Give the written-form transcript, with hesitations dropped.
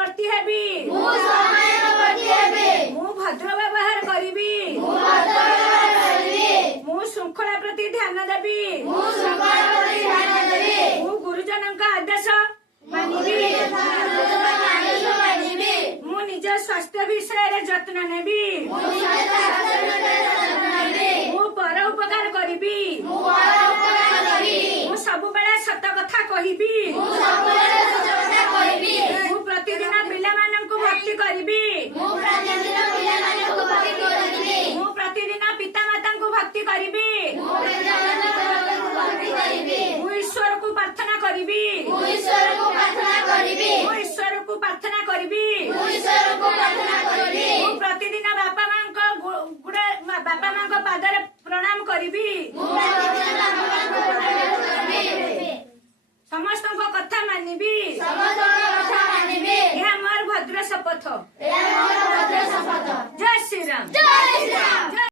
समयानुवर्ती heavy मु भद्र व्यवहार करिबी मु श्रृंखला प्रति ध्यान देबी मु गुरुजन का आदेश मु निज स्वास्थ्य विषय जत्न नेबी मु पर उपकार करिबी मु सब बेला सत कथा कहिबी मु प्रतिदिन पिला माननकु भक्ति करिबी मु प्रतिदिन पिता माता को भक्ति करिबी मु ईश्वर को प्रार्थना करिबी मु ईश्वर को प्रार्थना करिबी मु प्रतिदिन बापा मां को पादरे प्रणाम करिबी समस्त को कथा मानिबी यह मोर भद्र शपथ।